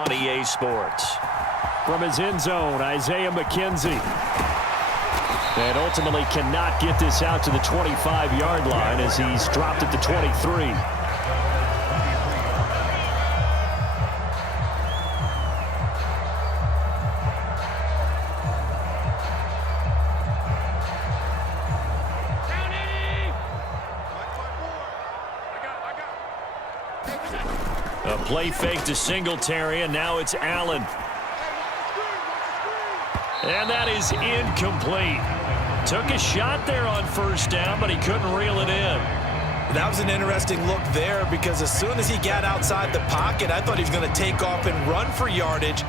on EA Sports. From his end zone, Isaiah McKenzie. And ultimately cannot get this out to the 25-yard line as he's dropped at the 23. A play fake to Singletary, and now it's Allen. And that is incomplete. Took a shot there on first down, but he couldn't reel it in. That was an interesting look there because as soon as he got outside the pocket, I thought he was going to take off and run for yardage.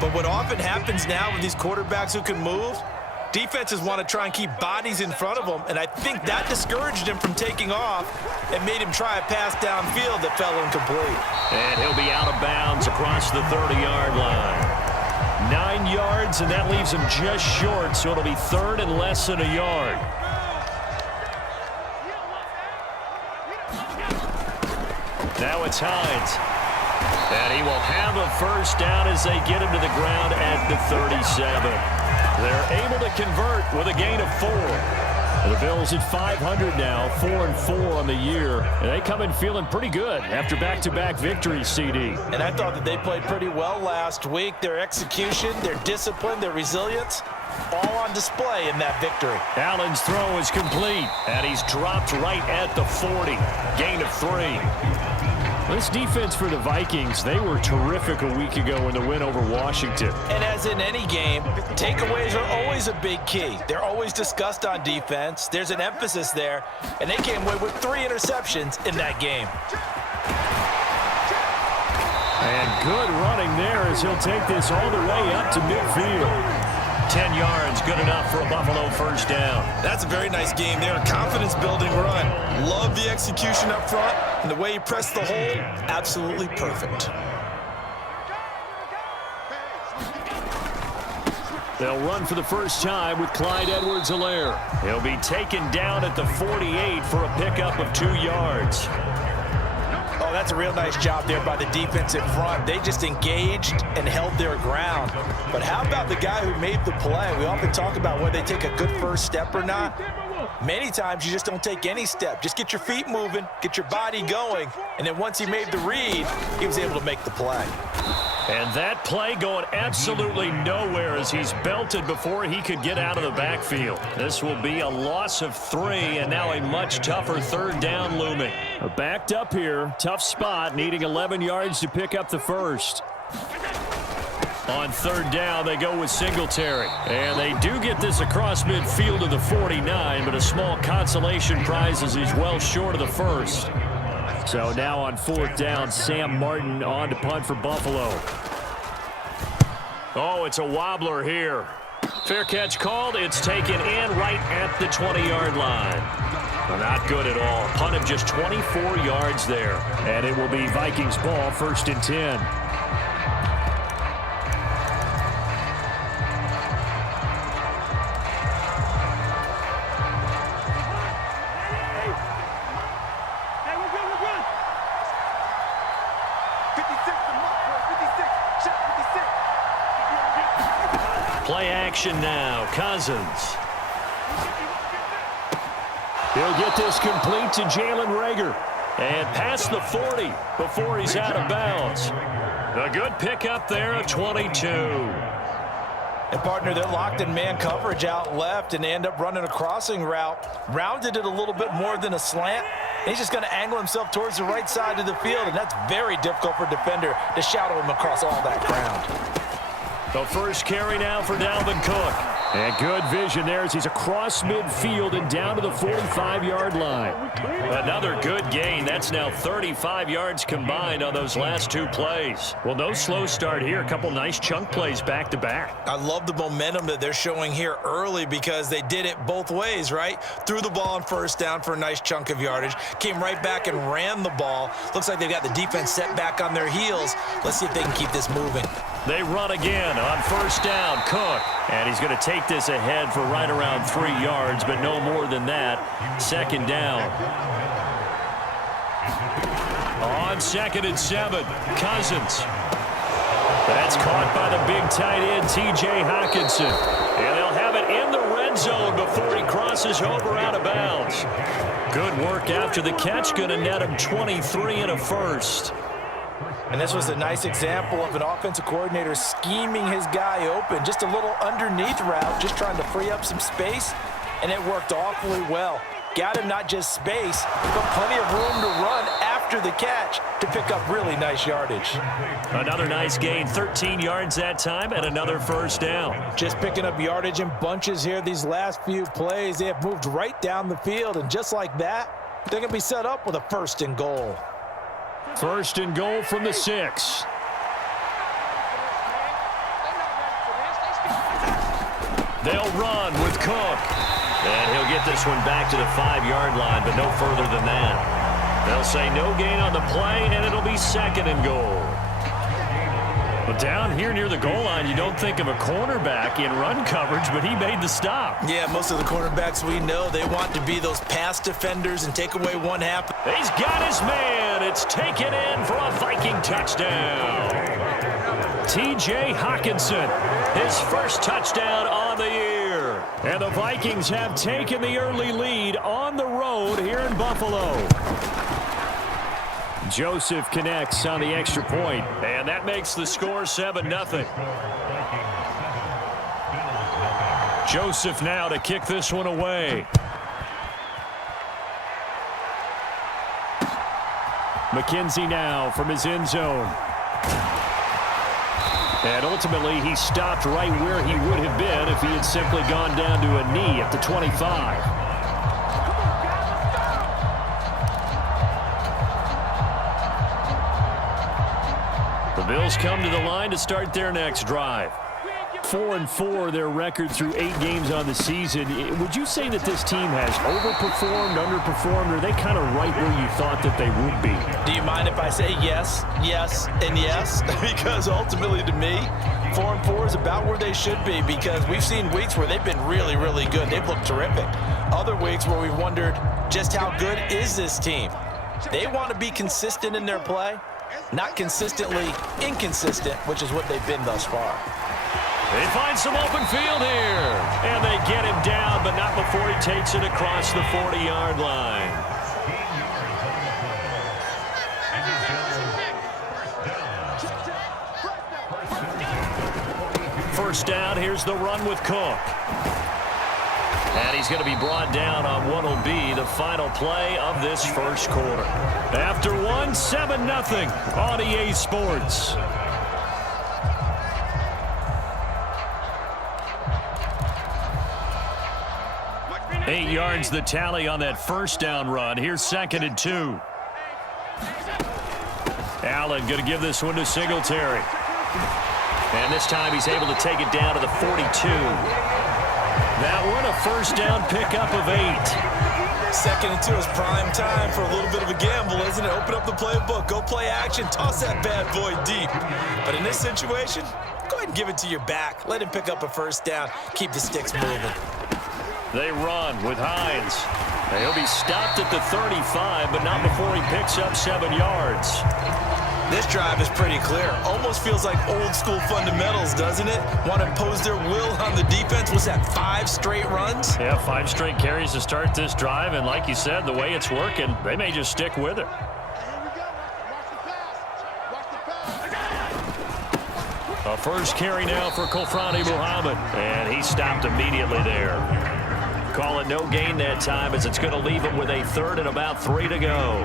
But what often happens now with these quarterbacks who can move, defenses want to try and keep bodies in front of them, and I think that discouraged him from taking off and made him try a pass downfield that fell incomplete. And he'll be out of bounds across the 30-yard line. 9 yards, and that leaves him just short, so it'll be third and less than a yard. Now it's Hines. And he will have a first down as they get him to the ground at the 37. They're able to convert with a gain of 4. The Bills at 500 now, 4-4 on the year. And they come in feeling pretty good after back-to-back victories, CD. And I thought that they played pretty well last week. Their execution, their discipline, their resilience, all on display in that victory. Allen's throw is complete, and he's dropped right at the 40. Gain of 3. This defense for the Vikings, they were terrific a week ago in the win over Washington. And as in any game, takeaways are always a big key. They're always discussed on defense. There's an emphasis there, and they came away with 3 interceptions in that game. And good running there as he'll take this all the way up to midfield. 10 yards, good enough for a Buffalo first down. That's a very nice game there, a confidence-building run. Love the execution up front, and the way he pressed the hole, absolutely perfect. They'll run for the first time with Clyde Edwards-Helaire. He'll be taken down at the 48 for a pickup of 2 yards. Oh, that's a real nice job there by the defense in front. They just engaged and held their ground. But how about the guy who made the play? We often talk about whether they take a good first step or not. Many times you just don't take any step. Just get your feet moving, get your body going, and then once he made the read, he was able to make the play. And that play going absolutely nowhere as he's belted before he could get out of the backfield. This will be a loss of 3, and now a much tougher third down looming. Backed up here, tough spot, needing 11 yards to pick up the first. On third down, they go with Singletary. And they do get this across midfield to the 49, but a small consolation prize as he's well short of the first. So now on fourth down, Sam Martin on to punt for Buffalo. Oh, it's a wobbler here. Fair catch called. It's taken in right at the 20-yard line. Well, not good at all. Punt of just 24 yards there. And it will be Vikings ball, 1st and 10. Play action now. Cousins. He'll get this complete to Jalen Reagor. And past the 40 before he's out of bounds. A good pickup there, a 22. And, partner, they're locked in man coverage out left, and they end up running a crossing route. Rounded it a little bit more than a slant. He's just going to angle himself towards the right side of the field, and that's very difficult for a defender to shadow him across all that ground. The first carry now for Dalvin Cook. And good vision there as he's across midfield and down to the 45-yard line. Another good gain. That's now 35 yards combined on those last 2 plays. Well, no slow start here. A couple nice chunk plays back-to-back. I love the momentum that they're showing here early because they did it both ways, right? Threw the ball on first down for a nice chunk of yardage. Came right back and ran the ball. Looks like they've got the defense set back on their heels. Let's see if they can keep this moving. They run again on first down. Cook. And he's going to take this ahead for right around 3 yards, but no more than that. 2nd down. On 2nd and 7, Cousins. That's caught by the big tight end, T.J. Hockenson. And they'll have it in the red zone before he crosses over out of bounds. Good work after the catch. Going to net him 23 and a first. And this was a nice example of an offensive coordinator scheming his guy open. Just a little underneath route, just trying to free up some space, and it worked awfully well. Got him not just space, but plenty of room to run after the catch to pick up really nice yardage. Another nice gain, 13 yards that time, and another first down. Just picking up yardage in bunches here these last few plays. They have moved right down the field, and just like that, they're going to be set up with a 1st and goal. 1st and goal from the 6. They'll run with Cook. And he'll get this one back to the 5-yard line, but no further than that. They'll say no gain on the play, and it'll be 2nd and goal. But down here near the goal line, you don't think of a cornerback in run coverage, but he made the stop. Yeah, most of the cornerbacks we know, they want to be those pass defenders and take away one half. He's got his man. It's taken in for a Viking touchdown. T.J. Hockenson, his first touchdown on the year. And the Vikings have taken the early lead on the road here in Buffalo. Joseph connects on the extra point, and that makes the score 7-0. Joseph now to kick this one away. McKenzie now from his end zone. And ultimately, he stopped right where he would have been if he had simply gone down to a knee at the 25. The Bills come to the line to start their next drive. 4-4 their record through 8 games on the season. Would you say that this team has overperformed, underperformed, or are they kind of right where you thought that they would be? Do you mind if I say yes, yes, and yes? Because ultimately to me, 4-4 is about where they should be, because we've seen weeks where they've been really, really good. They've looked terrific. Other weeks where we've wondered just how good is this team. They want to be consistent in their play, not consistently inconsistent, which is what they've been thus far. They find some open field here, and they get him down, but not before he takes it across the 40-yard line. First down, here's the run with Cook. And he's going to be brought down on what will be the final play of this first quarter. After 7-0 on EA Sports. 8 yards the tally on that first down run. Here's 2nd and 2. Allen going to give this one to Singletary. And this time he's able to take it down to the 42. That one a first down pickup of 8. 2nd and 2 is prime time for a little bit of a gamble, isn't it? Open up the playbook, go play action, toss that bad boy deep. But in this situation, go ahead and give it to your back. Let him pick up a first down. Keep the sticks moving. They run with Hines. He'll be stopped at the 35, but not before he picks up 7 yards. This drive is pretty clear. Almost feels like old school fundamentals, doesn't it? Want to impose their will on the defense. What's that, 5 straight runs? Yeah, 5 straight carries to start this drive, and like you said, the way it's working, they may just stick with it. A first carry now for Kofrani Muhammad, and he stopped immediately there. Call it no gain that time, as it's going to leave him with a 3rd and about 3 to go.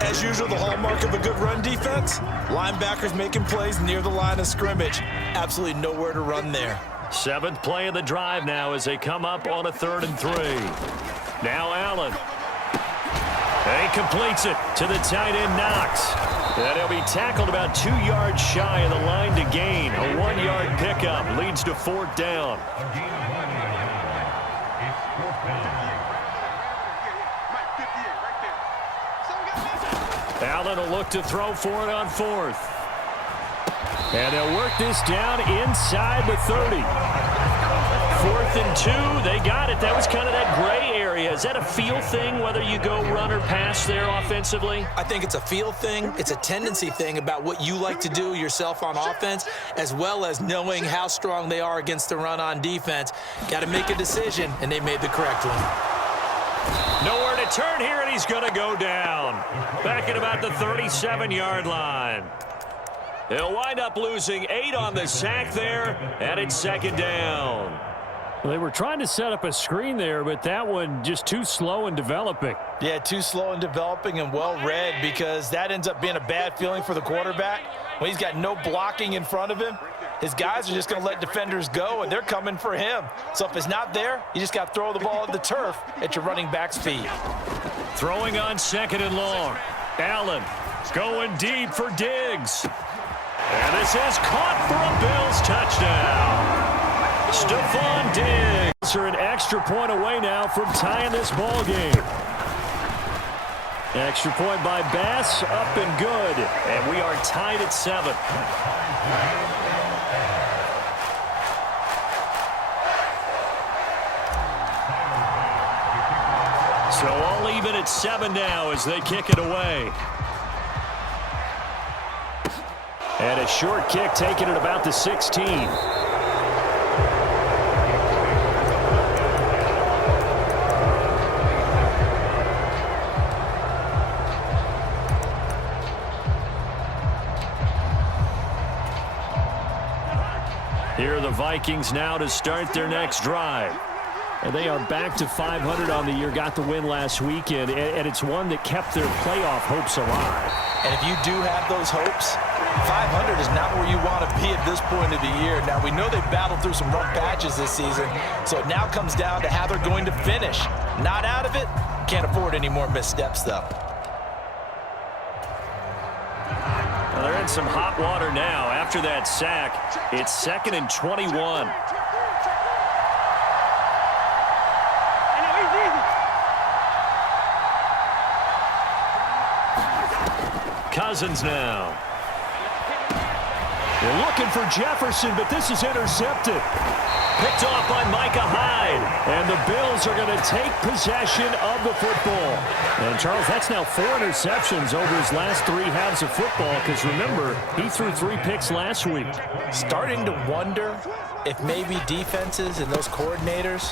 As usual, the hallmark of a good run defense, linebackers making plays near the line of scrimmage. Absolutely nowhere to run there. 7th play of the drive now as they come up on a 3rd and 3. Now Allen. And he completes it to the tight end Knox. And he'll be tackled about 2 yards shy of the line to gain. A 1-yard pickup leads to 4th down. Allen will look to throw for it on 4th. And they'll work this down inside the 30. 4th and 2. They got it. That was kind of that gray area. Is that a feel thing, whether you go run or pass there offensively? I think it's a feel thing. It's a tendency thing about what you like to do yourself on offense, as well as knowing how strong they are against the run on defense. Got to make a decision, and they made the correct one. Nowhere to turn here, and he's going to go down. Back at about the 37-yard line. He'll wind up losing 8 on the sack there, and it's 2nd down. Well, they were trying to set up a screen there, but that one just too slow in developing. Yeah, too slow in developing and well read, because that ends up being a bad feeling for the quarterback. When he's got no blocking in front of him, his guys are just going to let defenders go, and they're coming for him. So if it's not there, you just got to throw the ball at the turf at your running back speed. Throwing on 2nd and long. Allen going deep for Diggs. And this is caught for a Bills touchdown. Stephon Diggs are an extra point away now from tying this ball game. Extra point by Bass, up and good. And we are tied at 7. So all even at 7 now as they kick it away. And a short kick taken at about the 16. Here are the Vikings now to start their next drive. And they are back to 500 on the year, got the win last weekend, and it's one that kept their playoff hopes alive. And if you do have those hopes, 500 is not where you want to be at this point of the year. Now, we know they've battled through some rough patches this season, so it now comes down to how they're going to finish. Not out of it, can't afford any more missteps, though. Well, they're in some hot water now. After that sack, it's 2nd and 21. Cousins now. They're looking for Jefferson, but this is intercepted. Picked off by Micah Hyde. And the Bills are going to take possession of the football. And, Charles, that's now 4 interceptions over his last 3 halves of football, because, remember, he threw 3 picks last week. Starting to wonder if maybe defenses and those coordinators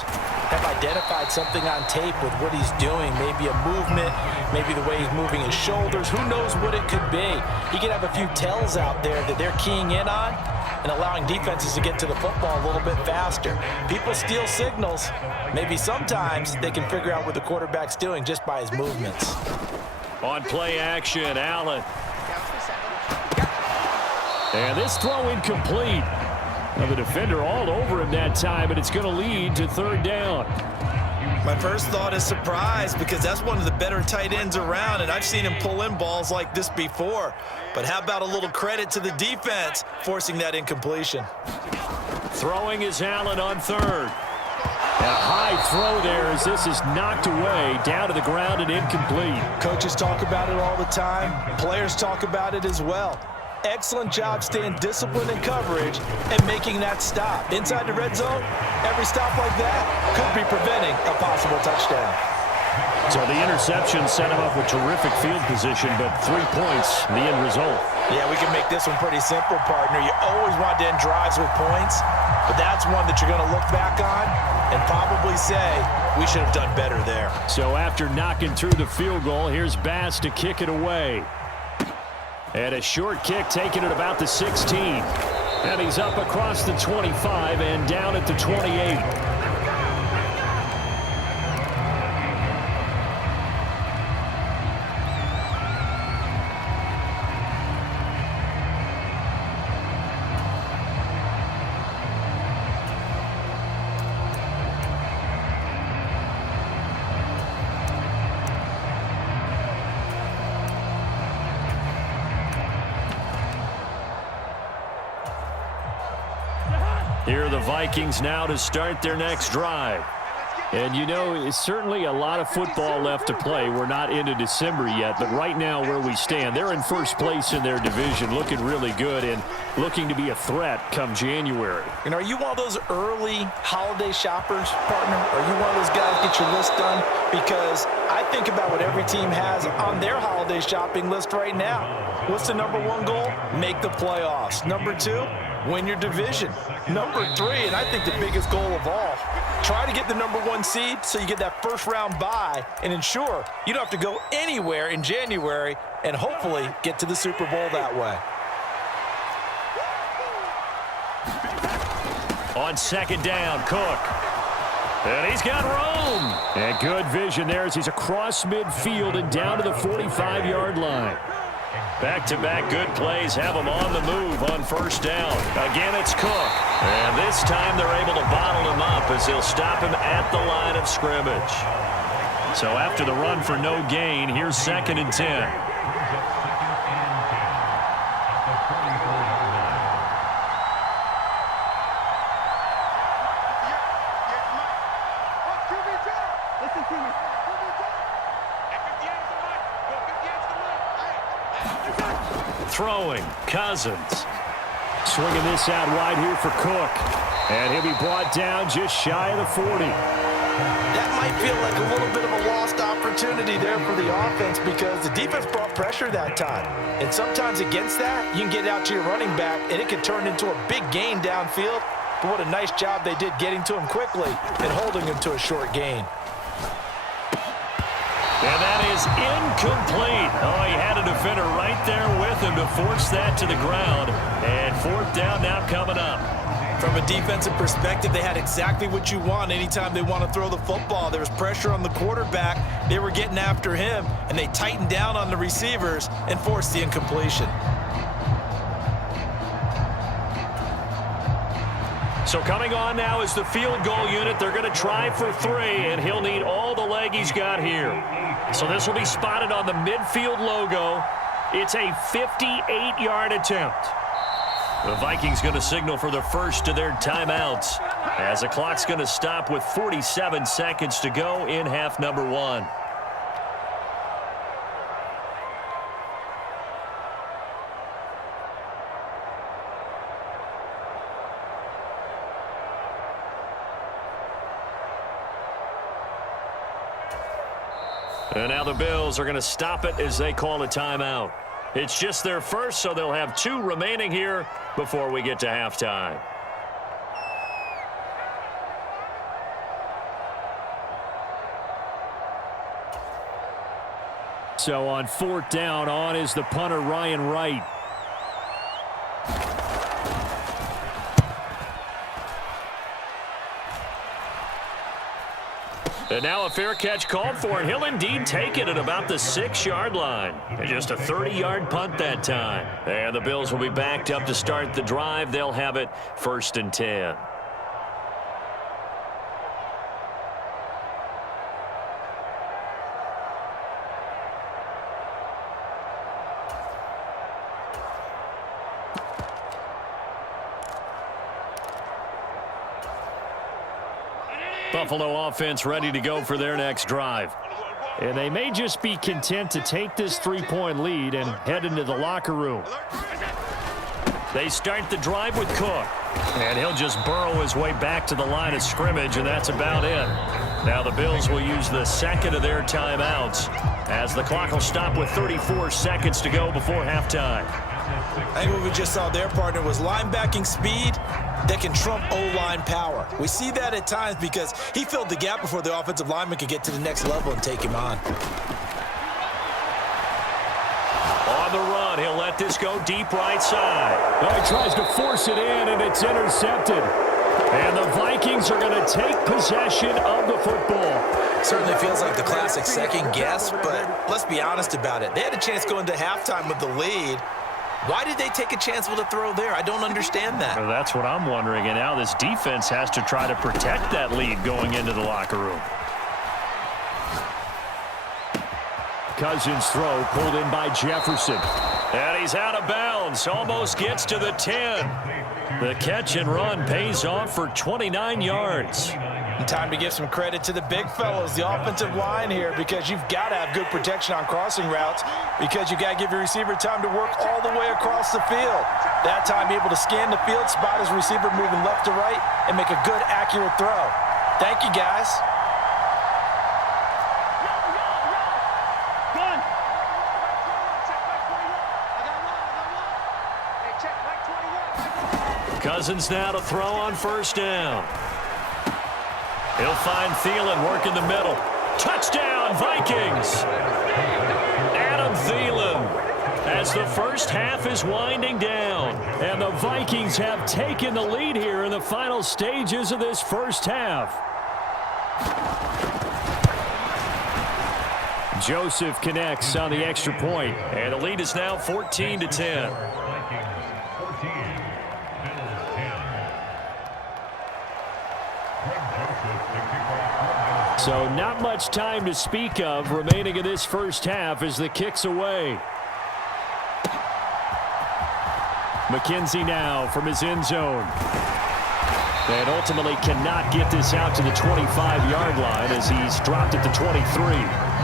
have identified something on tape with what he's doing. Maybe a movement, maybe the way he's moving his shoulders. Who knows what it could be? He could have a few tells out there that they're keying in on and allowing defenses to get to the football a little bit faster. People steal signals. Maybe sometimes they can figure out what the quarterback's doing just by his movements. On play action, Allen. And this throw incomplete. Now the defender all over him that time, and it's going to lead to 3rd down. My first thought is surprise, because that's one of the better tight ends around, and I've seen him pull in balls like this before. But how about a little credit to the defense forcing that incompletion? Throwing is Allen on 3rd. And a high throw there as this is knocked away, down to the ground and incomplete. Coaches talk about it all the time. Players talk about it as well. Excellent job staying disciplined in coverage and making that stop. Inside the red zone, every stop like that could be preventing a possible touchdown. So the interception set him up with terrific field position, but 3 points, the end result. Yeah, we can make this one pretty simple, partner. You always want to end drives with points, but that's one that you're going to look back on and probably say, we should have done better there. So after knocking through the field goal, here's Bass to kick it away. And a short kick taken at about the 16. And he's up across the 25 and down at the 28. Here are the Vikings now to start their next drive. And, you know, it's certainly a lot of football left to play. We're not into December yet, but right now where we stand, they're in first place in their division, looking really good and looking to be a threat come January. And are you one of those early holiday shoppers, partner? Are you one of those guys get your list done? Because I think about what every team has on their holiday shopping list right now. What's the number one goal? Make the playoffs. Number two, win your division. Number three, and I think the biggest goal of all, try to get the number one seed so you get that first round bye and ensure you don't have to go anywhere in January and hopefully get to the Super Bowl that way. On second down, Cook. And he's got room. And good vision there as he's across midfield and down to the 45-yard line. Back-to-back good plays have him on the move on first down. Again, it's Cook. And this time they're able to bottle him up as they'll stop him at the line of scrimmage. So after the run for no gain, here's 2nd and 10. Throwing, Cousins. Swinging this out wide here for Cook. And he'll be brought down just shy of the 40. That might feel like a little bit of a lost opportunity there for the offense because the defense brought pressure that time. And sometimes against that, you can get out to your running back, and it can turn into a big gain downfield. But what a nice job they did getting to him quickly and holding him to a short gain. And that is incomplete. Oh, he had a defender right there with him to force that to the ground. And 4th down now coming up. From a defensive perspective, they had exactly what you want anytime they want to throw the football. There was pressure on the quarterback. They were getting after him, and they tightened down on the receivers and forced the incompletion. So coming on now is the field goal unit. They're going to try for 3, and he'll need all the leg he's got here. So this will be spotted on the midfield logo. It's a 58-yard attempt. The Vikings going to signal for the first of their timeouts as the clock's going to stop with 47 seconds to go in half number 1. And now the Bills are going to stop it as they call a timeout. It's just their first, so they'll have 2 remaining here before we get to halftime. So on 4th down, on is the punter, Ryan Wright. And now a fair catch called for, and he'll indeed take it at about the 6-yard line. And just a 30-yard punt that time. And the Bills will be backed up to start the drive. They'll have it 1st and 10. Buffalo offense ready to go for their next drive. And they may just be content to take this 3-point lead and head into the locker room. They start the drive with Cook. And he'll just burrow his way back to the line of scrimmage, and that's about it. Now the Bills will use the 2nd of their timeouts as the clock will stop with 34 seconds to go before halftime. I think what we just saw there, partner, was linebacking speed that can trump O-line power. We see that at times because he filled the gap before the offensive lineman could get to the next level and take him on. On the run, he'll let this go deep right side. Well, he tries to force it in, and it's intercepted. And the Vikings are going to take possession of the football. Certainly feels like the classic second guess, but let's be honest about it. They had a chance going to halftime with the lead. Why did they take a chance with a throw there? I don't understand that. Well, that's what I'm wondering. And now this defense has to try to protect that lead going into the locker room. Cousins' throw pulled in by Jefferson. And he's out of bounds. Almost gets to the 10. The catch and run pays off for 29 yards. And time to give some credit to the big fellows, the offensive line here, because you've got to have good protection on crossing routes because you've got to give your receiver time to work all the way across the field. That time able to scan the field, spot his receiver moving left to right, and make a good, accurate throw. Thank you, guys. Cousins now to throw on first down. He'll find Thielen working the middle. Touchdown, Vikings! Adam Thielen as the first half is winding down. And the Vikings have taken the lead here in the final stages of this first half. Joseph connects on the extra point. And the lead is now 14-10. So not much time to speak of remaining in this first half as the kick's away. McKenzie now from his end zone. And ultimately cannot get this out to the 25-yard line as he's dropped at the 23.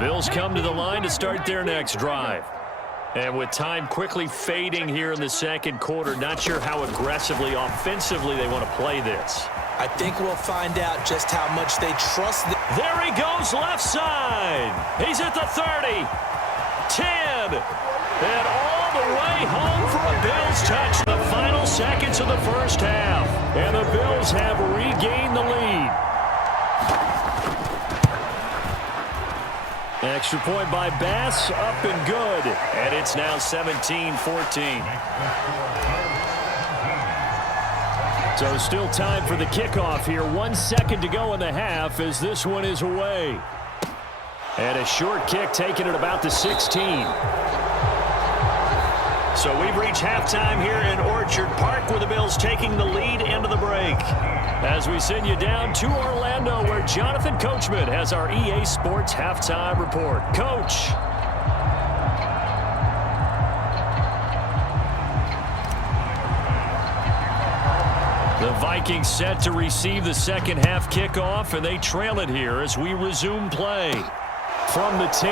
Bills come to the line to start their next drive. And with time quickly fading here in the second quarter, not sure how aggressively, offensively they want to play this. I think we'll find out just how much they trust. There he goes left side. He's at the 30, 10, and all the way home for a Bills touch. The final seconds of the first half. And the Bills have regained the lead. Extra point by Bass, up and good. And it's now 17-14. So still time for the kickoff here. 1 second to go in the half as this one is away. And a short kick taken at about the 16. So we've reached halftime here in Orchard Park with the Bills taking the lead into the break. As we send you down to Orlando where Jonathan Coachman has our EA Sports halftime report. Coach. The Vikings set to receive the second half kickoff, and they trail it here as we resume play. From the 10.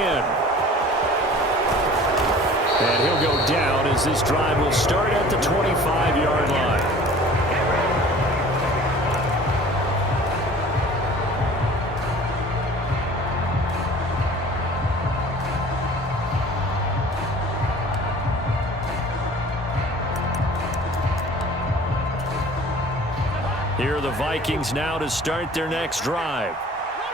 And he'll go down as this drive will start at the 25-yard line. Here are the Vikings now to start their next drive.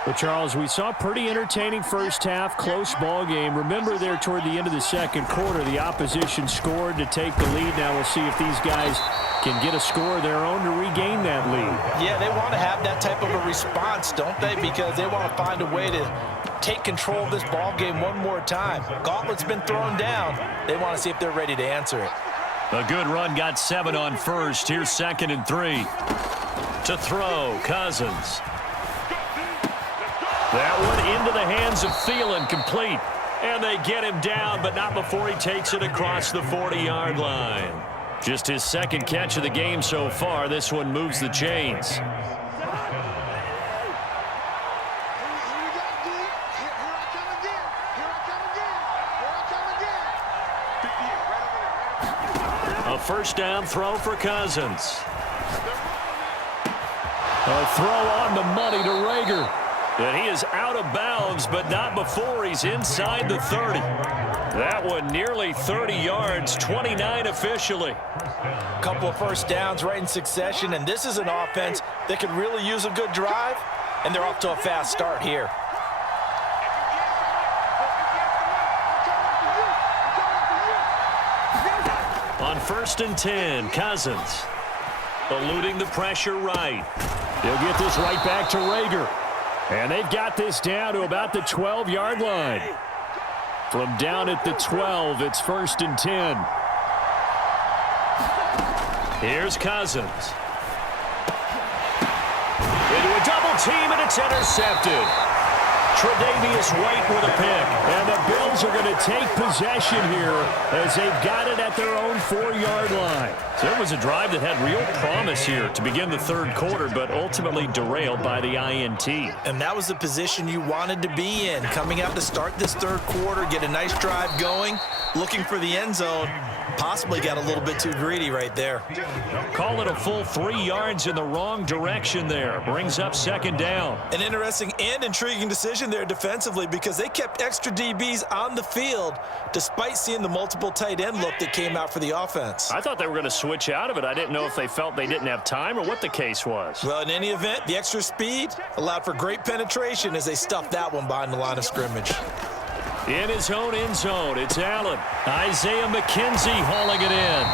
Well, Charles, we saw a pretty entertaining first half, close ball game. Remember there toward the end of the second quarter, the opposition scored to take the lead. Now we'll see if these guys can get a score of their own to regain that lead. Yeah, they want to have that type of a response, don't they? Because they want to find a way to take control of this ball game one more time. Gauntlet's been thrown down. They want to see if they're ready to answer it. A good run, got 7 on first. Here's 2nd and 3. To throw, Cousins. That one into the hands of Thielen, complete. And they get him down, but not before he takes it across the 40-yard line. Just his second catch of the game so far. This one moves the chains. A first down throw for Cousins. A throw on the money to Rager. And he is out of bounds, but not before he's inside the 30. That one nearly 30 yards, 29 officially. A couple of first downs right in succession, and this is an offense that could really use a good drive, and they're off to a fast start here. On 1st and 10, Cousins eluding the pressure right. He'll get this right back to Rager. And they've got this down to about the 12-yard line. From down at the 12, it's 1st and 10. Here's Cousins. Into a double team, and it's intercepted. Tre'Davious White with a pick. And the Bills are going to take possession here as they've got it at their own 4-yard line. So it was a drive that had real promise here to begin the third quarter, but ultimately derailed by the INT. And that was the position you wanted to be in. Coming out to start this third quarter, get a nice drive going, looking for the end zone. Possibly got a little bit too greedy right there. Call it a full 3 yards in the wrong direction there. Brings up second down. An interesting and intriguing decision there defensively because they kept extra DBs on the field despite seeing the multiple tight end look that came out for the offense. I thought they were going to switch out of it. I didn't know if they felt they didn't have time or what the case was. Well, in any event, the extra speed allowed for great penetration as they stuffed that one behind the line of scrimmage. In his own end zone, it's Allen. Isaiah McKenzie hauling it in.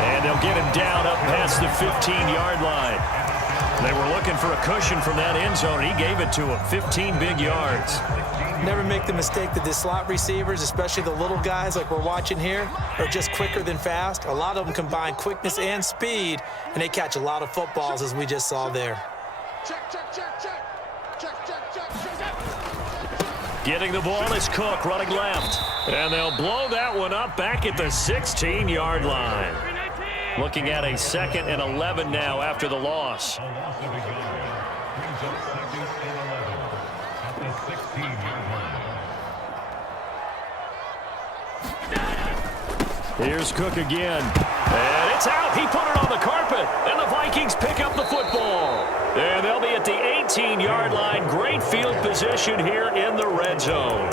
And they'll get him down up past the 15-yard line. They were looking for a cushion from that end zone. He gave it to him, 15 big yards. Never make the mistake that the slot receivers, especially the little guys like we're watching here, are just quicker than fast. A lot of them combine quickness and speed, and they catch a lot of footballs, as we just saw there. Getting the ball is Cook running left. And they'll blow that one up back at the 16-yard line. Looking at a 2nd and 11 now after the loss. Here's Cook again. And it's out. He put it on the carpet. And the Vikings pick up the football. And they'll be at the 18-yard line. Great field position here in the red zone.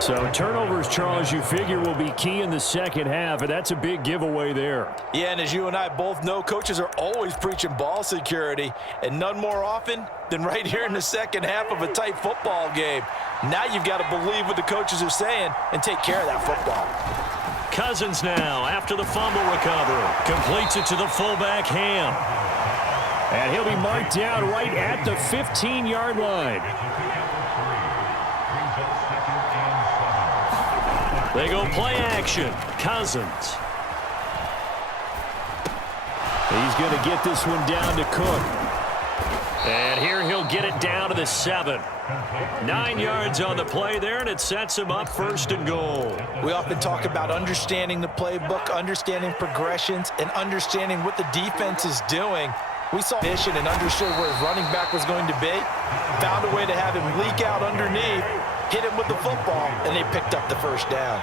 So turnovers, Charles, you figure will be key in the second half, and that's a big giveaway there. Yeah, and as you and I both know, coaches are always preaching ball security, and none more often than right here in the second half of a tight football game. Now you've got to believe what the coaches are saying and take care of that football. Cousins now after the fumble recovery. Completes it to the fullback, Ham. And he'll be marked down right at the 15-yard line. They go play action. Cousins. He's going to get this one down to Cook. And here he'll get it down to the 7. 9 yards on the play there, and it sets him up 1st and goal. We often talk about understanding the playbook, understanding progressions, and understanding what the defense is doing. We saw vision and understood where his running back was going to be. Found a way to have him leak out underneath, hit him with the football, and they picked up the 1st down.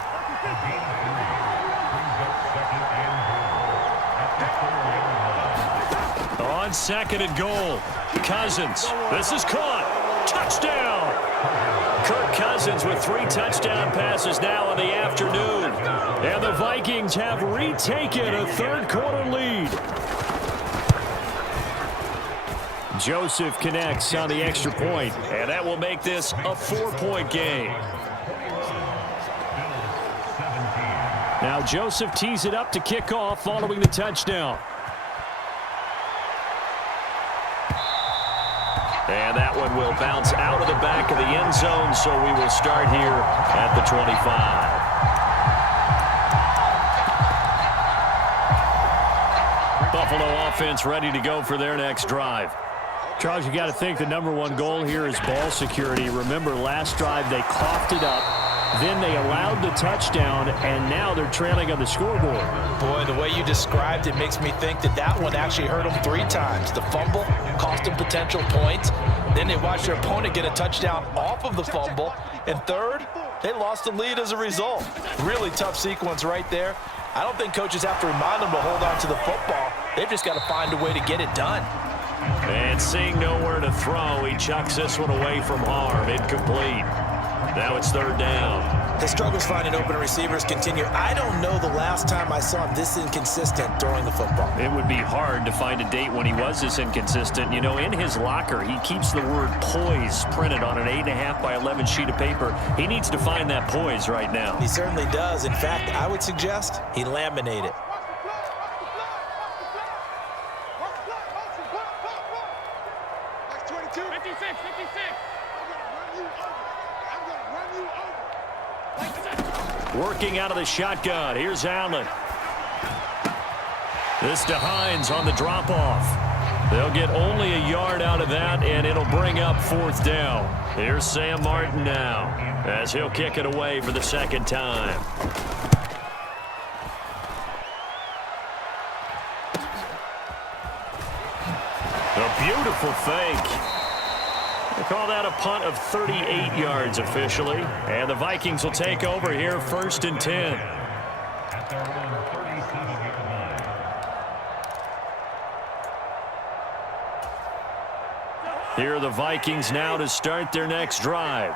On 2nd and goal, Cousins. This is caught. Touchdown! Kirk Cousins with 3 touchdown passes now in the afternoon. And the Vikings have retaken a third quarter lead. Joseph connects on the extra point, and that will make this a 4-point game. Now Joseph tees it up to kick off following the touchdown. And that one will bounce out of the back of the end zone, so we will start here at the 25. Buffalo offense ready to go for their next drive. Charles, you got to think the #1 goal here is ball security. Remember, last drive they coughed it up, then they allowed the touchdown, and now they're trailing on the scoreboard. Boy, the way you described it makes me think that that one actually hurt them 3 times. The fumble cost them potential points. Then they watched their opponent get a touchdown off of the fumble. And third, they lost the lead as a result. Really tough sequence right there. I don't think coaches have to remind them to hold on to the football. They've just got to find a way to get it done. And seeing nowhere to throw, he chucks this one away from harm. Incomplete. Now it's 3rd down. The struggles finding open receivers continue. I don't know the last time I saw him this inconsistent throwing the football. It would be hard to find a date when he was this inconsistent. You know, in his locker, he keeps the word poise printed on an 8.5 by 11 sheet of paper. He needs to find that poise right now. He certainly does. In fact, I would suggest he laminate it. Working out of the shotgun. Here's Allen. This to Hines on the drop-off. They'll get only a yard out of that, and it'll bring up 4th down. Here's Sam Martin now, as he'll kick it away for the 2nd time. A beautiful fake. They call that a punt of 38 yards officially. And the Vikings will take over here 1st and 10. Here are the Vikings now to start their next drive.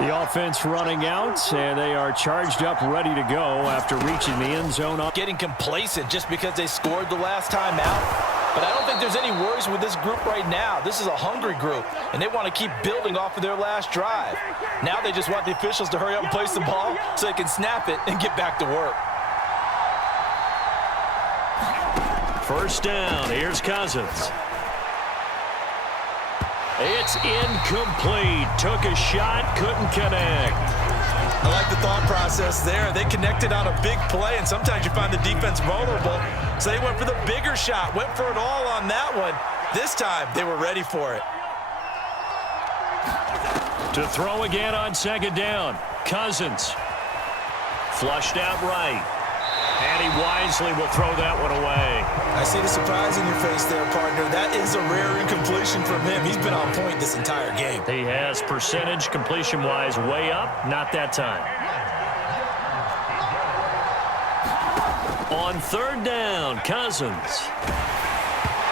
The offense running out, and they are charged up, ready to go after reaching the end zone. Getting complacent just because they scored the last time out. But I don't think there's any worries with this group right now. This is a hungry group, and they want to keep building off of their last drive. Now they just want the officials to hurry up and place the ball so they can snap it and get back to work. 1st down. Here's Cousins. It's incomplete. Took a shot, couldn't connect. I like the thought process there. They connected on a big play, and sometimes you find the defense vulnerable. So they went for the bigger shot, went for it all on that one. This time, they were ready for it. To throw again on 2nd down. Cousins. Flushed out right. And he wisely will throw that one away. I see the surprise in your face there, partner. That is a rare incompletion from him. He's been on point this entire game. He has percentage completion-wise way up. Not that time. On 3rd down, Cousins.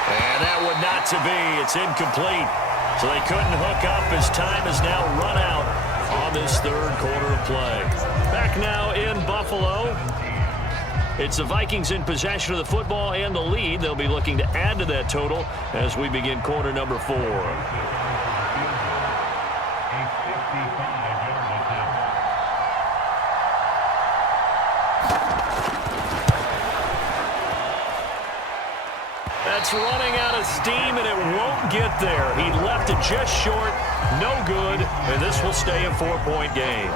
And that would not to be. It's incomplete. So they couldn't hook up as time is now run out on this 3rd quarter of play. Back now in Buffalo. It's the Vikings in possession of the football and the lead. They'll be looking to add to that total as we begin quarter number 4. That's running out of steam, and it won't get there. He left it just short. No good, and this will stay a 4-point game.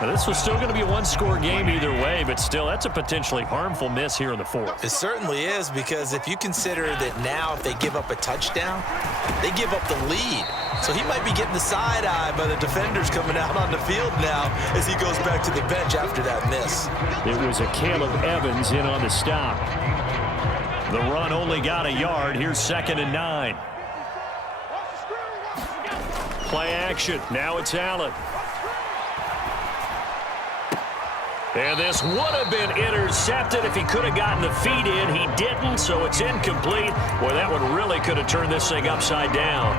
Now, this was still going to be a 1-score game either way, but still, that's a potentially harmful miss here in the 4th. It certainly is, because if you consider that now if they give up a touchdown, they give up the lead. So he might be getting the side eye by the defenders coming out on the field now as he goes back to the bench after that miss. It was a Caleb Evans in on the stop. The run only got a yard. Here's 2nd and 9. Play action. Now it's Allen. And this would have been intercepted if he could have gotten the feet in. He didn't, so it's incomplete. Boy, that one really could have turned this thing upside down.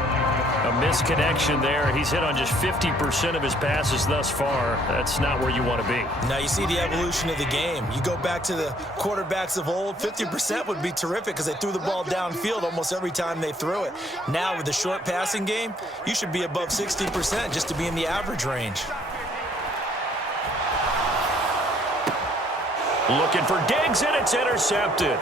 A misconnection there. He's hit on just 50% of his passes thus far. That's not where you want to be. Now you see the evolution of the game. You go back to the quarterbacks of old, 50% would be terrific because they threw the ball downfield almost every time they threw it. Now with the short passing game, you should be above 60% just to be in the average range. Looking for Diggs, and it's intercepted.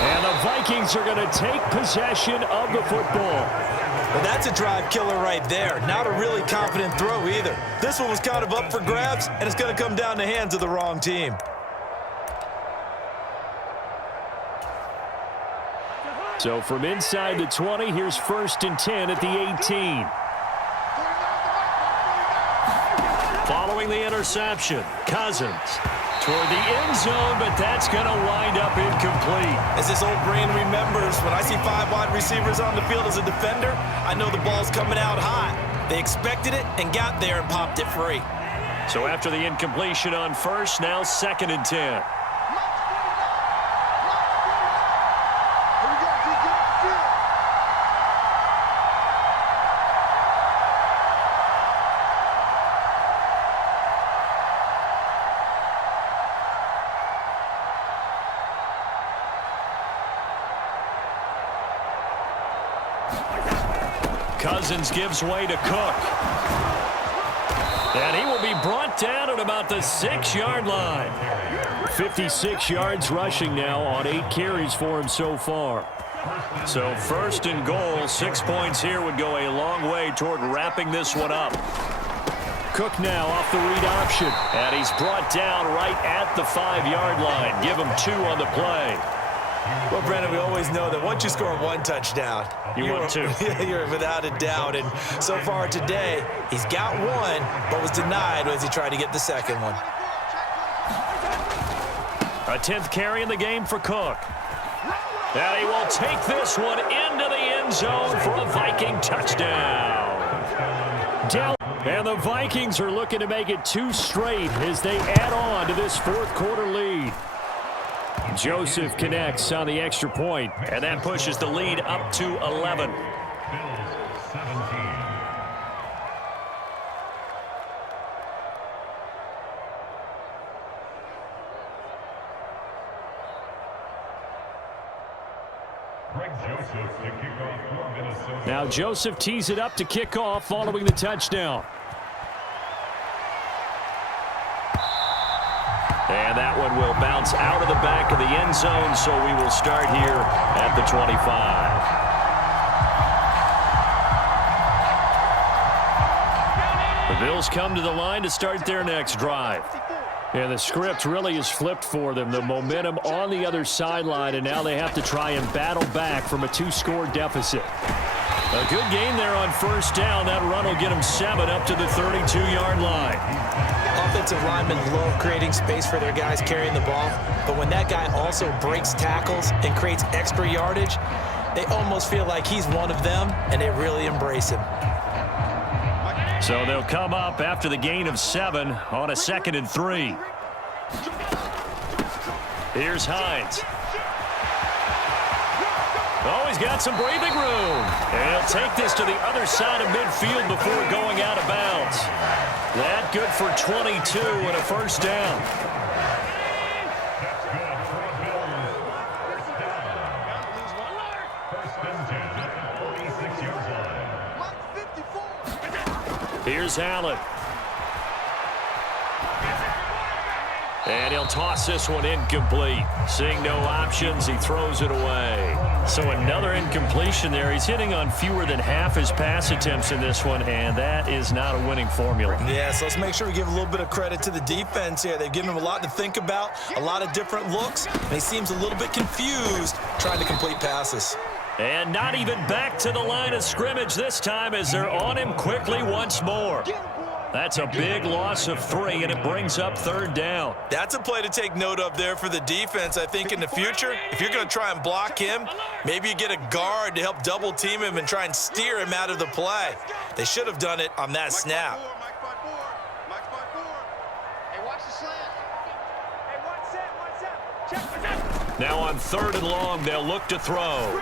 And the Vikings are going to take possession of the football. Well, that's a drive killer right there. Not a really confident throw either. This one was kind of up for grabs, and it's going to come down the hands of the wrong team. So from inside the 20, here's 1st and 10 at the 18. Following the interception, Cousins toward the end zone, but that's going to wind up incomplete. As this old brain remembers, when I see 5 wide receivers on the field as a defender, I know the ball's coming out hot. They expected it and got there and popped it free. So after the incompletion on 1st, now 2nd and 10. Cousins gives way to Cook. And he will be brought down at about the 6-yard line. 56 yards rushing now on 8 carries for him so far. So 1st and goal, 6 points here would go a long way toward wrapping this one up. Cook now off the read option. And he's brought down right at the 5-yard line. Give him 2 on the play. Well, Brandon, we always know that once you score 1 touchdown, you want 2. You're without a doubt. And so far today, he's got 1, but was denied as he tried to get the second one. A 10th carry in the game for Cook. And he will take this one into the end zone for a Viking touchdown. And the Vikings are looking to make it 2 straight as they add on to this 4th quarter lead. Joseph connects on the extra point. And that pushes the lead up to 11. Now Joseph tees it up to kick off following the touchdown. And that one will bounce out of the back of the end zone, so we will start here at the 25. The Bills come to the line to start their next drive. And the script really is flipped for them. The momentum on the other sideline, and now they have to try and battle back from a 2-score deficit. A good game there on first down. That run will get them 7 up to the 32-yard line. Offensive linemen love creating space for their guys carrying the ball, but when that guy also breaks tackles and creates extra yardage, they almost feel like he's one of them, and they really embrace him. So they'll come up after the gain of 7 on a 2nd and 3. Here's Hines. Oh, he's got some breathing room. And he'll take this to the other side of midfield before going out of bounds. That good for 22 and a first down. Here's Allen. And he'll toss this one incomplete. Seeing no options, he throws it away. So another incompletion there. He's hitting on fewer than half his pass attempts in this one, and that is not a winning formula. Yeah, so let's make sure we give a little bit of credit to the defense here. They've given him a lot to think about, a lot of different looks, and he seems a little bit confused trying to complete passes. And not even back to the line of scrimmage this time as they're on him quickly once more. That's a big loss of 3, and it brings up 3rd down. That's a play to take note of there for the defense. I think in the future, if you're going to try and block him, maybe you get a guard to help double team him and try and steer him out of the play. They should have done it on that snap. Now on 3rd and long, they'll look to throw.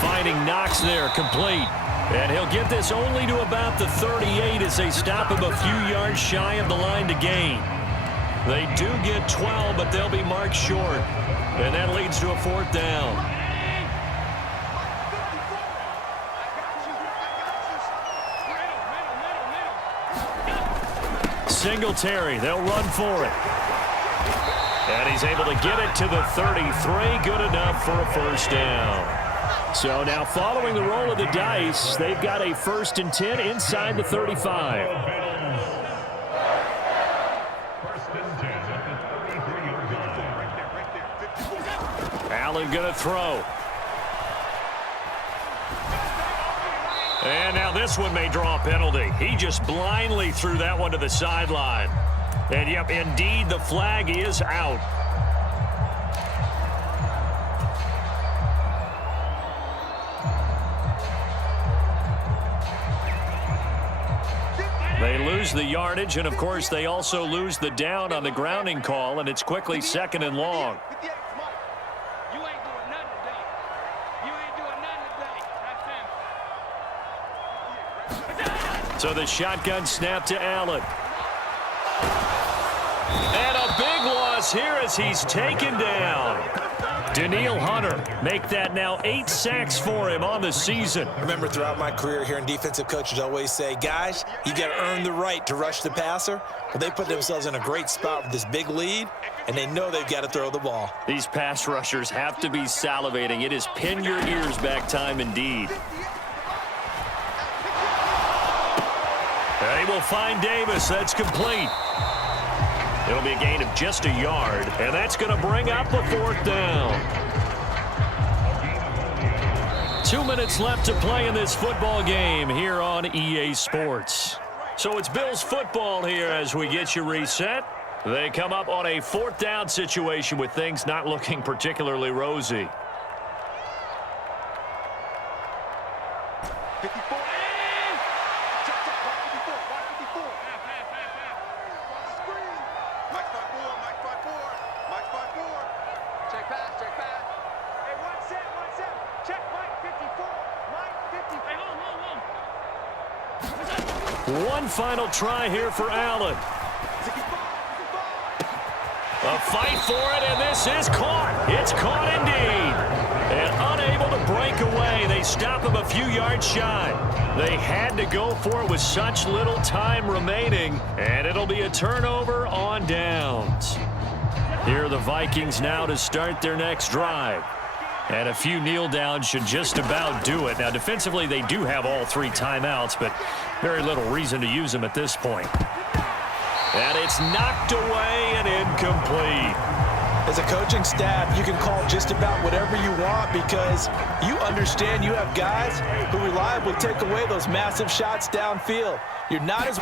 Finding Knox there, complete. And he'll get this only to about the 38 as they stop him a few yards shy of the line to gain. They do get 12, but they'll be marked short. And that leads to a 4th down. Singletary, they'll run for it. And he's able to get it to the 33. Good enough for a first down. So now following the roll of the dice, they've got a 1st and 10 inside the 35. Allen going to throw. And now this one may draw a penalty. He just blindly threw that one to the sideline. And, yep, indeed, the flag is out. They lose the yardage, and, of course, they also lose the down on the grounding call, and it's quickly 2nd and long. So the shotgun snap to Allen. And a big loss here as he's taken down. Danielle Hunter make that now 8 sacks for him on the season. I remember throughout my career hearing defensive coaches always say, guys, you got to earn the right to rush the passer. Well, they put themselves in a great spot with this big lead, and they know they've got to throw the ball. These pass rushers have to be salivating. It is pin your ears back time indeed. They will find Davis. That's complete. It'll be a gain of just a yard, and that's going to bring up a 4th down. 2 minutes left to play in this football game here on EA Sports. So it's Bills football here as we get you reset. They come up on a 4th down situation with things not looking particularly rosy. 54. Check, check, 54. Screen. Mike 5-4. Mike 5-4. Check pass. Hey, one set. Check Mike 54. Mike 50. Hey, hold. One final try here for Allen. A fight for it, and this is caught. It's caught indeed. And unable to break away. They stop him a few yards shy. They had to go for it with such little time remaining, and it'll be a turnover on downs. Here are the Vikings now to start their next drive. And a few kneel downs should just about do it. Now, defensively, they do have all 3 timeouts, but very little reason to use them at this point. And it's knocked away and incomplete. As a coaching staff, you can call just about whatever you want because you understand you have guys who reliably take away those massive shots downfield. You're not as...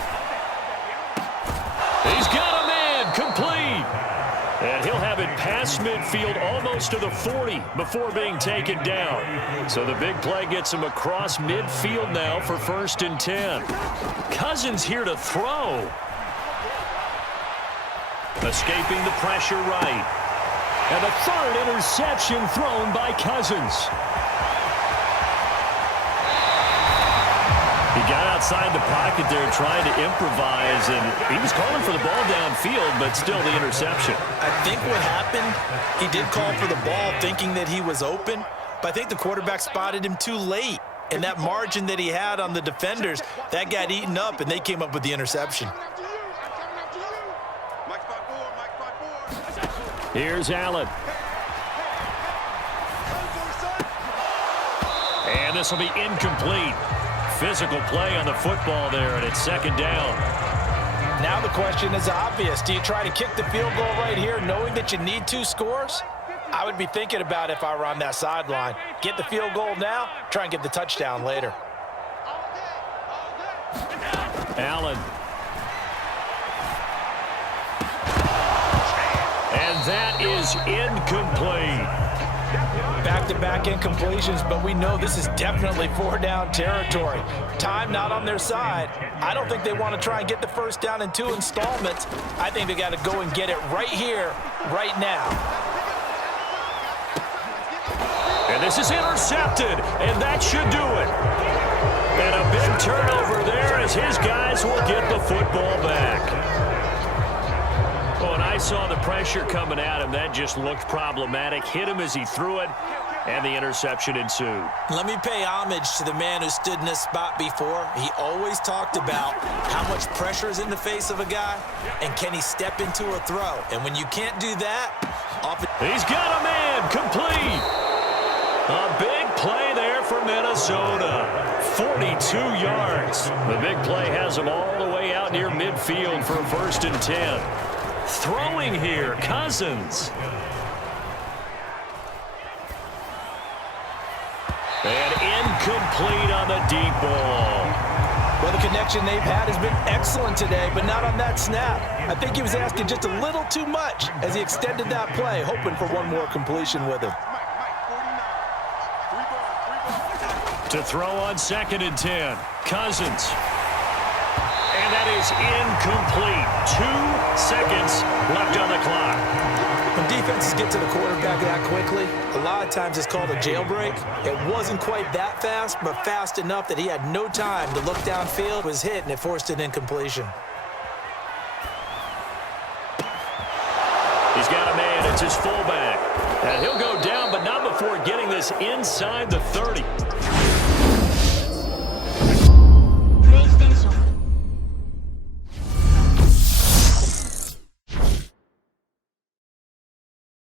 He's got a man, complete. And he'll have it past midfield almost to the 40 before being taken down. So the big play gets him across midfield now for 1st and 10. Cousins here to throw. Escaping the pressure right. And the 3rd interception thrown by Cousins. He got outside the pocket there trying to improvise, and he was calling for the ball downfield, but still the interception. I think what happened, he did call for the ball thinking that he was open, but I think the quarterback spotted him too late. And that margin that he had on the defenders, that got eaten up, and they came up with the interception. Here's Allen. And this will be incomplete. Physical play on the football there, and it's 2nd down. Now the question is obvious. Do you try to kick the field goal right here knowing that you need 2 scores? I would be thinking about if I were on that sideline. Get the field goal now, try and get the touchdown later. Allen. And that is incomplete. Back-to-back incompletions, but we know this is definitely 4-down territory. Time not on their side. I don't think they want to try and get the 1st down in 2 installments. I think they got to go and get it right here, right now. And this is intercepted, and that should do it. And a big turnover there as his guys will get the football back. Oh, and I saw the pressure coming at him. That just looked problematic. Hit him as he threw it, and the interception ensued. Let me pay homage to the man who stood in this spot before. He always talked about how much pressure is in the face of a guy, and can he step into a throw. And when you can't do that, he's got a man, complete. A big play there for Minnesota. 42 yards. The big play has him all the way out near midfield for 1st and 10. Throwing here, Cousins. And incomplete on the deep ball. Well, the connection they've had has been excellent today, but not on that snap. I think he was asking just a little too much as he extended that play, hoping for one more completion with him. To throw on 2nd and 10. Cousins. And that is incomplete. 2 seconds left on the clock. When defenses get to the quarterback that quickly, a lot of times it's called a jailbreak. It wasn't quite that fast, but fast enough that he had no time to look downfield, was hit, and it forced an incompletion. He's got a man. It's his fullback. And he'll go down, but not before getting this inside the 30.